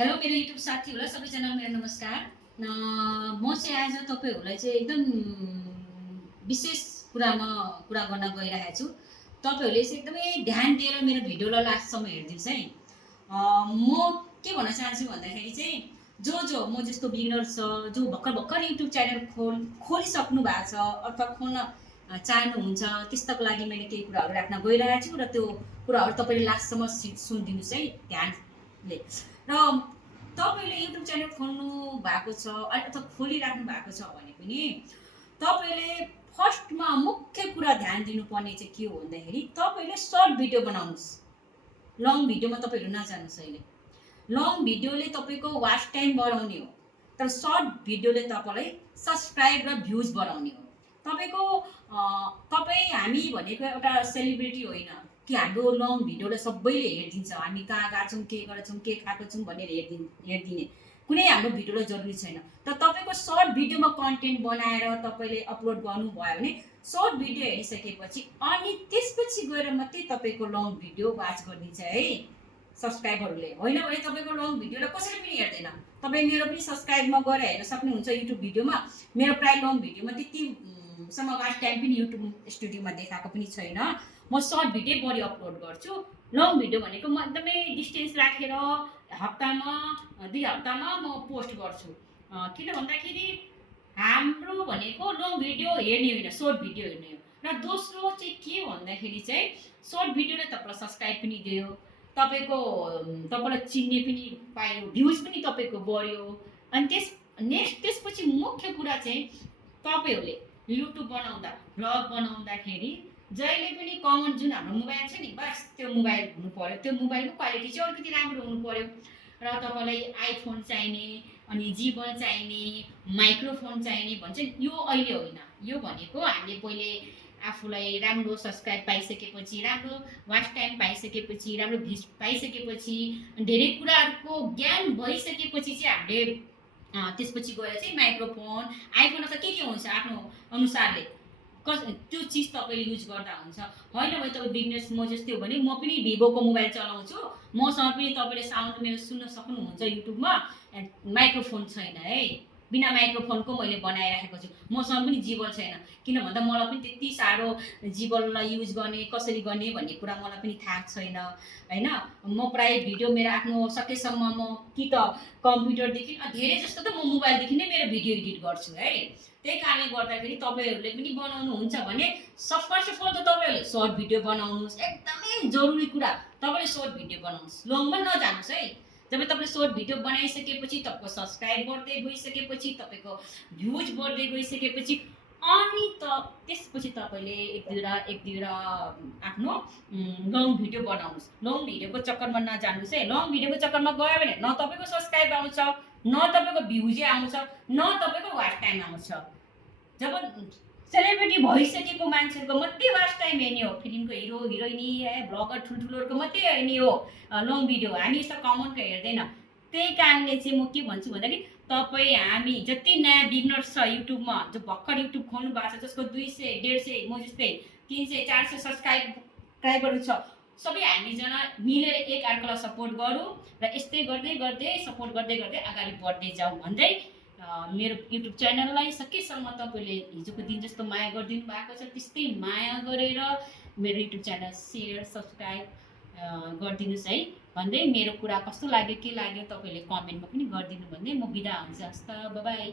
Hello मेरो YouTube साथीहरूलाई सबैजनालाई मेरो नमस्कार। म चाहिँ आज तपाईँहरूलाई चाहिँ एकदम विशेष कुरा गर्न गइरहेको छु। तपाईँहरूले चाहिँ एकदमै ध्यान दिएर मेरो भिडियोलाई लास्टसम्म हेरिदिनुहोस् है। म के भन्न चाहन्छु भन्दाखेरि चाहिँ जो म जस्तो बिगिनर छ, जो भर्खर भर्खर युट्युब च्यानल खोलिसक्नु भएको छ अथवा खोल्न चाहनुहुन्छ, त्यस्ताको लागि मैले केही कुराहरू राख्न गइरहेको छु र त्यो कुराहरू तपाईँले लास्टसम्म सुनिदिनुहोस् है ध्यानले। र तपाईँले युट्युब च्यानल खोल्नु भएको छ अथवा खोलिराख्नु भएको छ भने पनि तपाईँले फर्स्टमा मुख्य कुरा ध्यान दिनुपर्ने चाहिँ के हो भन्दाखेरि तपाईँले सर्ट भिडियो बनाउनुहोस्। लङ भिडियोमा तपाईँहरू नजानुहोस्। अहिले लङ भिडियोले तपाईँको वाच टाइम बढाउने हो, तर सर्ट भिडियोले तपाईँलाई सब्सक्राइब र भ्युज बढाउने हो। तपाईँ हामी भनेको एउटा सेलिब्रिटी होइन कि हाम्रो लङ भिडियोलाई सबैले हेरिदिन्छ। हामी कहाँ गएको छौँ, के गरेको छौँ, के खाएको छौँ भनेर हेरिदिने कुनै हाम्रो भिडियोलाई जरुरी छैन। तर तपाईँको सर्ट भिडियोमा कन्टेन्ट बनाएर तपाईँले अपलोड गर्नुभयो भने सर्ट भिडियो हेरिसकेपछि अनि त्यसपछि गएर मात्रै तपाईँको लङ भिडियो वाच गरिदिन्छ है सब्सक्राइबरहरूले। होइन भने तपाईँको लङ भिडियोलाई कसैले पनि हेर्दैन। तपाईँ मेरो पनि सब्सक्राइबमा गएर हेर्न सक्नुहुन्छ युट्युब भिडियोमा। मेरो प्राय लङ भिडियोमा त्यतिसम्म वाच टाइम पनि युट्युब स्टुडियोमा देखाएको पनि छैन। म सर्ट भिडियो बढी अपलोड गर्छु। लङ भिडियो भनेको म एकदमै डिस्टेन्स राखेर हप्तामा 2 हप्तामा म पोस्ट गर्छु। किन भन्दाखेरि हाम्रो भनेको लङ भिडियो हेर्ने होइन, सर्ट भिडियो हेर्ने हो। र दोस्रो चाहिँ के भन्दाखेरि चाहिँ सर्ट भिडियोले तपाईँलाई सब्सक्राइब पनि दियो, तपाईँलाई चिन्ने पनि पायो, भ्युज पनि तपाईँको बढ्यो। अनि त्यसपछि मुख्य कुरा चाहिँ तपाईँहरूले युट्युब बनाउँदा भ्लग बनाउँदाखेरि जहिले पनि कमन जुन हाम्रो मोबाइल छ नि, बस त्यो मोबाइल हुनु पर्यो। त्यो मोबाइलको क्वालिटी चाहिँ अलिकति राम्रो हुनु पर्यो। र तपाईँलाई आइफोन चाहिने, अनि जीवन चाहिने, माइक्रोफोन चाहिने भन्छ नि, यो अहिले होइन। यो भनेको हामीले पहिले आफूलाई राम्रो सब्सक्राइब पाइसकेपछि, राम्रो वाच टाइम पाइसकेपछि, राम्रो भ्युज पाइसकेपछि, धेरै कुराहरूको ज्ञान भइसकेपछि चाहिँ हामीले त्यसपछि गएर चाहिँ माइक्रोफोन, आइफोन अथवा के हुन्छ आफ्नो अनुसारले त्यो चिज तपाईँले युज गर्दा हुन्छ। होइन भने तपाईँ बिजनेस म जस्तै हो भने म पनि भिभोको मोबाइल चलाउँछु। मसँग पनि तपाईँले साउन्ड मेरो सुन्न सक्नुहुन्छ युट्युबमा। माइक्रोफोन छैन है, बिना माइक्रोफोनको मैले बनाइराखेको छु। मसँग पनि जीवल छैन, किन भन्दा मलाई पनि त्यति साह्रो जीवललाई युज गर्ने कसरी गर्ने भन्ने कुरा मलाई पनि थाहा छैन होइन। म प्राय भिडियो मेरो आफ्नो सकेसम्म म कि त कम्प्युटरदेखि धेरै जस्तो त म मोबाइलदेखि नै मेरो भिडियो एडिट गर्छु है। त्यही कारणले गर्दाखेरि तपाईँहरूले पनि बनाउनुहुन्छ भने फर्स्ट अफ अल त तपाईँहरूले सर्ट भिडियो बनाउनुहोस्। एकदमै जरुरी कुरा, तपाईँले सर्ट भिडियो बनाउनुहोस्, लङमा नजानुहोस् है। जब तपाईँले सर्ट भिडियो बनाइसकेपछि, तपाईँको सब्सक्राइब बढ्दै गइसकेपछि, तपाईँको भ्युज बढ्दै गइसकेपछि अनि त्यसपछि तपाईँले एक दुईवटा आफ्नो लङ भिडियो बनाउनुहोस्। लङ भिडियोको चक्करमा नजानुहोस् है। लङ भिडियोको चक्करमा गयो भने न तपाईँको सब्सक्राइब आउँछ, न तपाईँको भ्युजै आउँछ, न तपाईँको वाच टाइम आउँछ। जब सेलिब्रिटी भइसकेको मान्छेहरूको मात्रै वाच टाइम हेर्ने हो, फिल्मको हिरो हिरोइनी भ्लगर ठुल्ठुलोहरूको मात्रै हेर्ने हो लङ भिडियो। हामी यस्तो कमनको हेर्दैन। त्यही कारणले चाहिँ म के भन्छु भन्दाखेरि तपाईँ हामी जति नयाँ बिगनर छ युट्युबमा, जो भर्खर युट्युब खोल्नु भएको छ, जसको 200, 150, म जस्तै 300, 400 सब्सक्राइबरहरू छ, सबै हामीजना मिलेर एक अर्कालाई सपोर्ट गरौँ र यस्तै गर्दै गर्दै सपोर्ट गर्दै गर्दै अगाडि बढ्दै जाउँ भन्दै मेरो युट्युब च्यानललाई सकेसम्म तपाईँले हिजोको दिन जस्तो माया गरिदिनु भएको छ त्यस्तै माया गरेर मेरो युट्युब च्यानल सेयर सब्सक्राइब गरिदिनुहोस् है भन्दै मेरो कुरा कस्तो लाग्यो के लाग्यो तपाईँले कमेन्टमा पनि गरिदिनु भन्दै म बिदा हुन्छ। हस् त, बाइ बाइ।